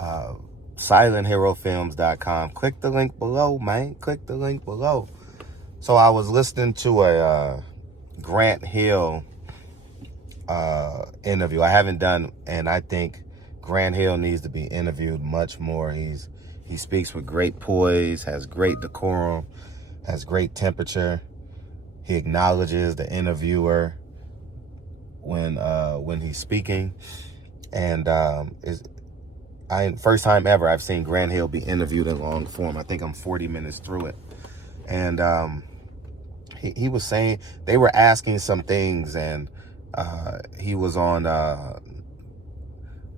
SilentHeroFilms.com. Click the link below, man. Click the link below. So I was listening to a Grant Hill interview. I haven't done, and I think Grant Hill needs to be interviewed much more. He speaks with great poise, has great decorum, has great temperature. He acknowledges the interviewer when he's speaking, and first time ever I've seen Grant Hill be interviewed in long form. I think I'm 40 minutes through it, and he was saying, they were asking some things, and he was on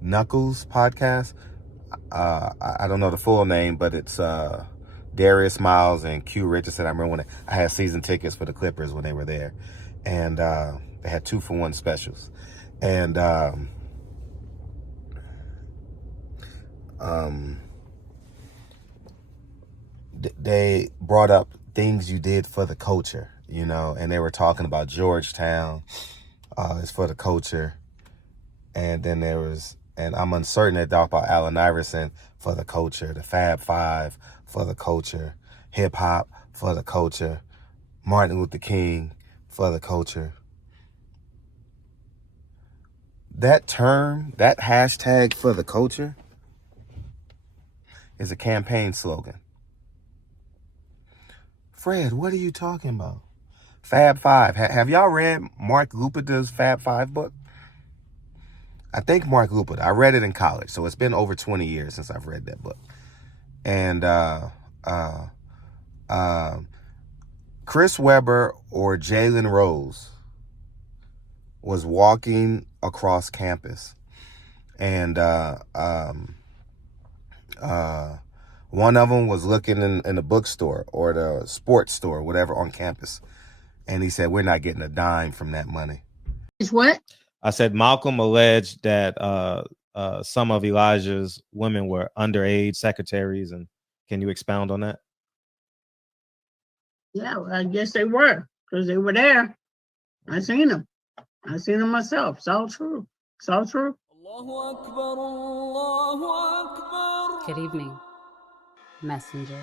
Knuckles podcast. I don't know the full name, but it's Darius Miles and Q Richardson. I remember when I had season tickets for the Clippers when they were there, and they had 2-for-1 specials, and they brought up things you did for the culture, you know, and they were talking about Georgetown is for the culture, and then there was, and I'm uncertain, they talked about Allen Iverson for the culture, the Fab5 for the culture, hip hop for the culture, Martin Luther King for the culture. That term, that hashtag for the culture, is a campaign slogan. Fred, what are you talking about? Fab5. Have y'all read Mark Lupida's Fab5 book? I think Mark Lupida. I read it in college, so it's been over 20 years since I've read that book. And Chris Webber or Jalen Rose was walking across campus, and one of them was looking in the bookstore or the sports store, whatever, on campus. And he said, we're not getting a dime from that money. Is what? I said Malcolm alleged that some of Elijah's women were underage secretaries. And can you expound on that? Yeah, well, I guess they were, because they were there. I seen them. I seen them myself. It's all true. It's all true. Good evening, messenger.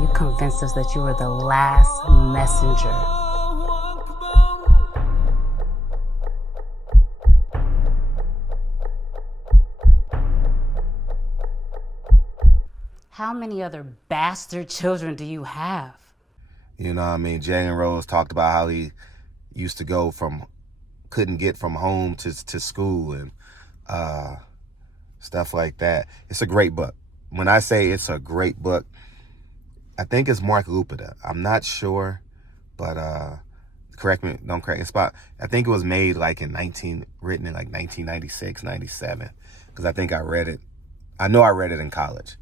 You convinced us that you were the last messenger. How many other bastard children do you have? You know what I mean? Jalen Rose talked about how he used to couldn't get from home to school and stuff like that. It's a great book. When I say it's a great book, I think it's Mark Lupida. I'm not sure, but correct me, don't correct me. I think it was made written in 1996, 97, because I think I read it. I know I read it in college.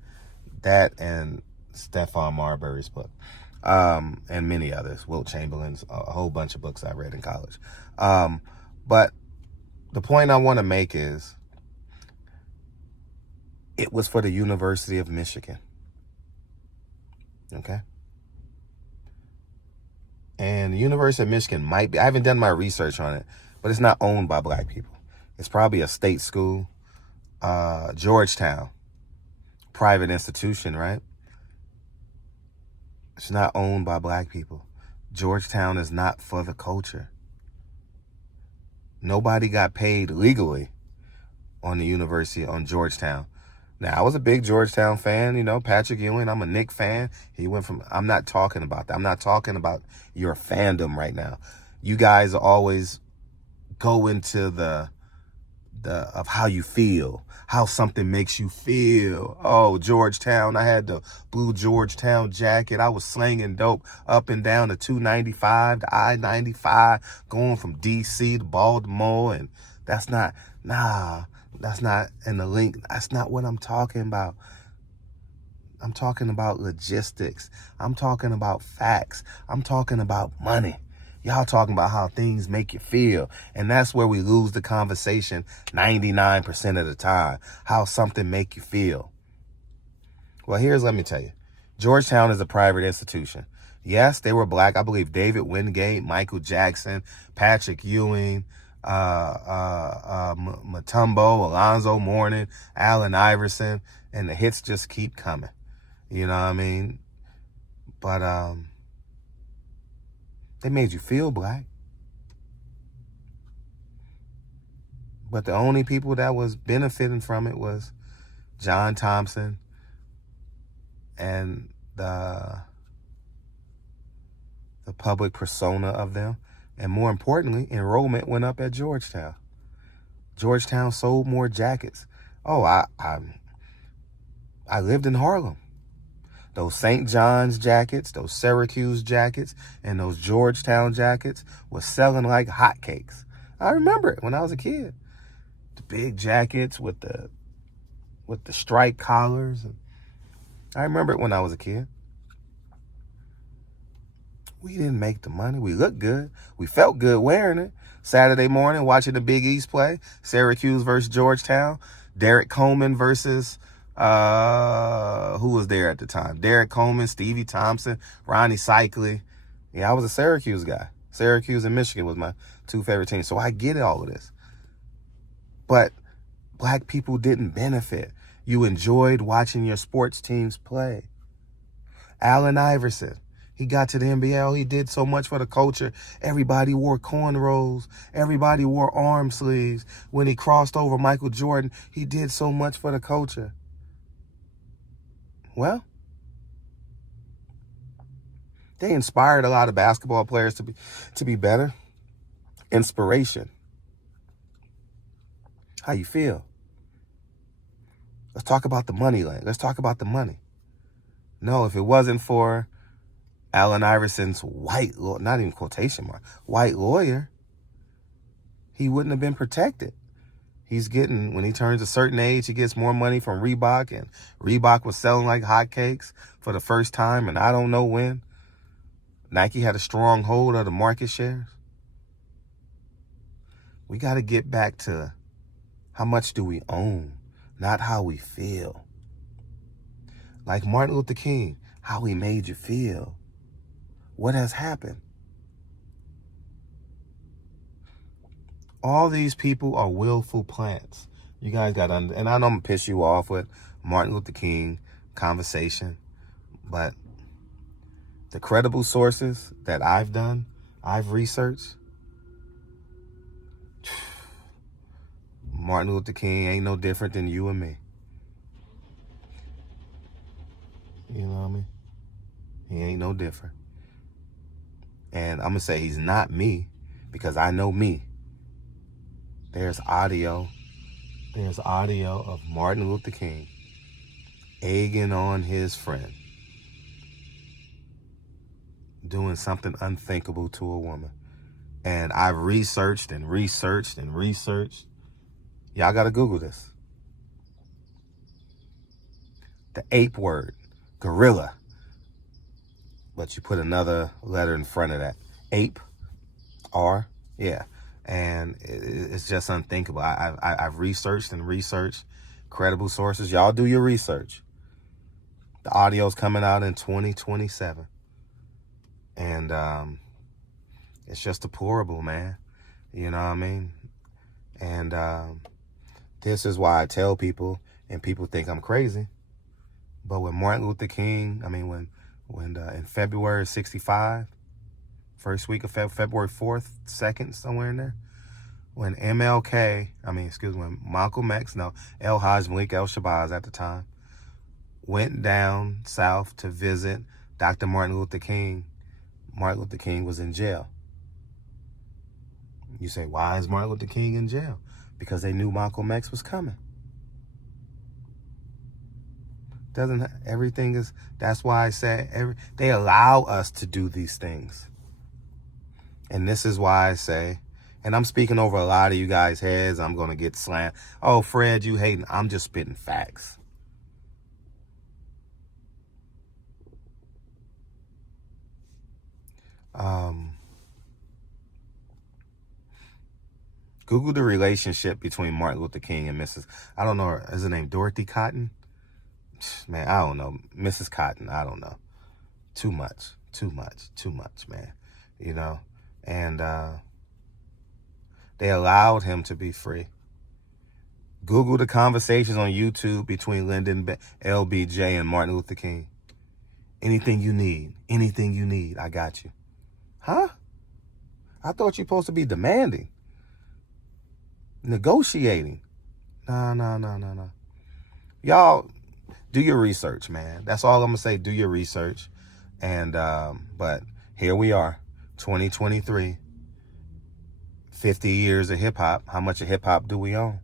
That and Stephon Marbury's book, and many others, Wilt Chamberlain's, a whole bunch of books I read in college. But the point I want to make is, it was for the University of Michigan. Okay? And the University of Michigan might be, I haven't done my research on it, but it's not owned by black people. It's probably a state school. Georgetown, private institution, right? It's not owned by black people. Georgetown is not for the culture. Nobody got paid legally on Georgetown. Now, I was a big Georgetown fan, you know, Patrick Ewing. I'm a Knick fan. I'm not talking about that. I'm not talking about your fandom right now. You guys always go into of how you feel, how something makes you feel. Oh, Georgetown, I had the blue Georgetown jacket. I was slinging dope up and down the 295, the I-95, going from D.C. to Baltimore, and that's not in the link. That's not what I'm talking about. I'm talking about logistics. I'm talking about facts. I'm talking about money. Y'all talking about how things make you feel. And that's where we lose the conversation 99% of the time. How something make you feel. Well, let me tell you. Georgetown is a private institution. Yes, they were black. I believe David Wingate, Michael Jackson, Patrick Ewing, Mutombo, Alonzo Mourning, Allen Iverson, and the hits just keep coming. You know what I mean? But they made you feel black. But the only people that was benefiting from it was John Thompson and the public persona of them. And more importantly, enrollment went up at Georgetown. Georgetown sold more jackets. Oh, I lived in Harlem. Those St. John's jackets, those Syracuse jackets, and those Georgetown jackets was selling like hotcakes. I remember it when I was a kid. The big jackets with the striped collars. I remember it when I was a kid. We didn't make the money. We looked good. We felt good wearing it. Saturday morning, watching the Big East play. Syracuse versus Georgetown. Derek Coleman versus, who was there at the time? Derek Coleman, Stevie Thompson, Ronnie Cycli. Yeah, I was a Syracuse guy. Syracuse and Michigan was my two favorite teams. So I get all of this. But black people didn't benefit. You enjoyed watching your sports teams play. Allen Iverson. He got to the NBA. He did so much for the culture. Everybody wore cornrows. Everybody wore arm sleeves. When he crossed over Michael Jordan, he did so much for the culture. Well, they inspired a lot of basketball players to be better. Inspiration. How you feel? Let's talk about the money, Lane. Let's talk about the money. No, if it wasn't for Allen Iverson's white, not even quotation mark, white lawyer, he wouldn't have been protected. He's getting, when he turns a certain age, he gets more money from Reebok, and Reebok was selling like hotcakes for the first time, and I don't know when. Nike had a strong hold of the market shares. We got to get back to how much do we own, not how we feel. Like Martin Luther King, how he made you feel. What has happened? All these people are willful plants. You guys got to, and I know I'm going to piss you off with Martin Luther King conversation, but the credible sources that I've done, I've researched, Martin Luther King ain't no different than you and me. You know what I mean? He ain't no different. And I'm going to say he's not me because I know me. There's audio of Martin Luther King egging on his friend, doing something unthinkable to a woman. And I've researched and researched and researched. Y'all got to Google this. The ape word, gorilla. But you put another letter in front of that. Ape, R, yeah. And it's just unthinkable. I've researched and researched credible sources. Y'all do your research. The audio's coming out in 2027. And it's just deplorable, man. You know what I mean? And this is why I tell people, and people think I'm crazy. But when Martin Luther King, when in February of 65, first week of February 4th, 2nd, somewhere in there, when when Malcolm X, El Haj Malik El Shabazz at the time, went down south to visit Dr. Martin Luther King was in jail. You say, why is Martin Luther King in jail? Because they knew Malcolm X was coming. That's why I say they allow us to do these things. And this is why I say, and I'm speaking over a lot of you guys' heads, I'm going to get slammed. Oh, Fred, you hating. I'm just spitting facts. Google the relationship between Martin Luther King and Mrs. I don't know, is her name Dorothy Cotton? Man, I don't know. Mrs. Cotton, I don't know. Too much, man. You know? And they allowed him to be free. Google the conversations on YouTube between Lyndon LBJ and Martin Luther King. Anything you need, I got you. Huh? I thought you're supposed to be demanding, negotiating. No. Y'all, do your research, man. That's all I'm going to say. Do your research. And, but here we are, 2023, 50 years of hip hop. How much of hip hop do we own?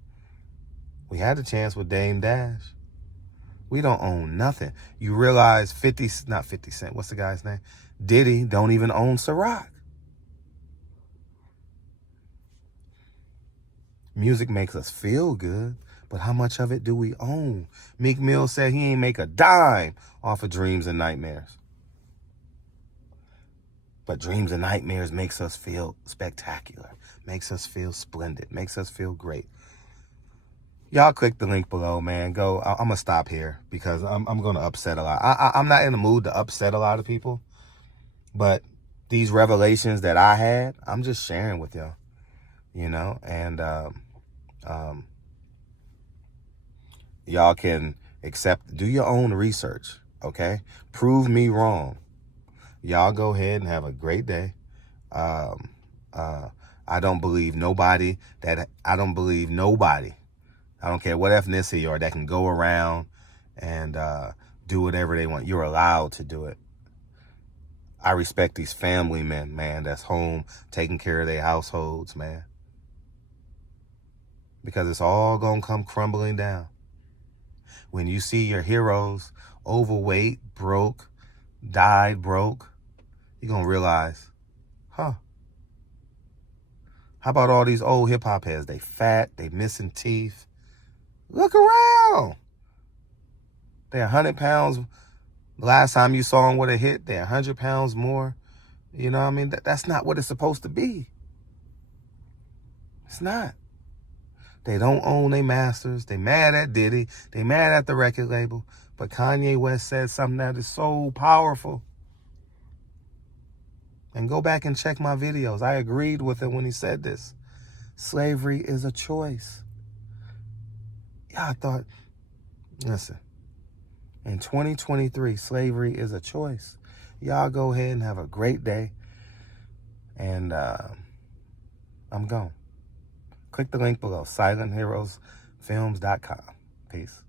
We had a chance with Dame Dash. We don't own nothing. You realize 50 Cent, what's the guy's name? Diddy don't even own Ciroc. Music makes us feel good, but how much of it do we own? Meek Mill said he ain't make a dime off of Dreams and Nightmares. But Dreams and Nightmares makes us feel spectacular, makes us feel splendid, makes us feel great. Y'all click the link below, man. Go. I'm going to stop here because I'm going to upset a lot. I'm not in the mood to upset a lot of people. But these revelations that I had, I'm just sharing with y'all. You know? And y'all can do your own research. Okay? Prove me wrong. Y'all go ahead and have a great day. I don't believe nobody. I don't care what ethnicity you are, that can go around and do whatever they want. You're allowed to do it. I respect these family men, man, that's home taking care of their households, man. Because it's all going to come crumbling down. When you see your heroes overweight, broke, died broke, you're going to realize, huh? How about all these old hip-hop heads? They fat, they missing teeth. Look around. They're 100 pounds. Last time you saw them with a hit, they're 100 pounds more. You know what I mean? That's not what it's supposed to be. It's not. They don't own their masters. They mad at Diddy. They mad at the record label. But Kanye West said something that is so powerful. And go back and check my videos. I agreed with him when he said this. Slavery is a choice. Yeah, I thought, listen, in 2023, slavery is a choice. Y'all go ahead and have a great day. And I'm gone. Click the link below, silentheroesfilms.com. Peace.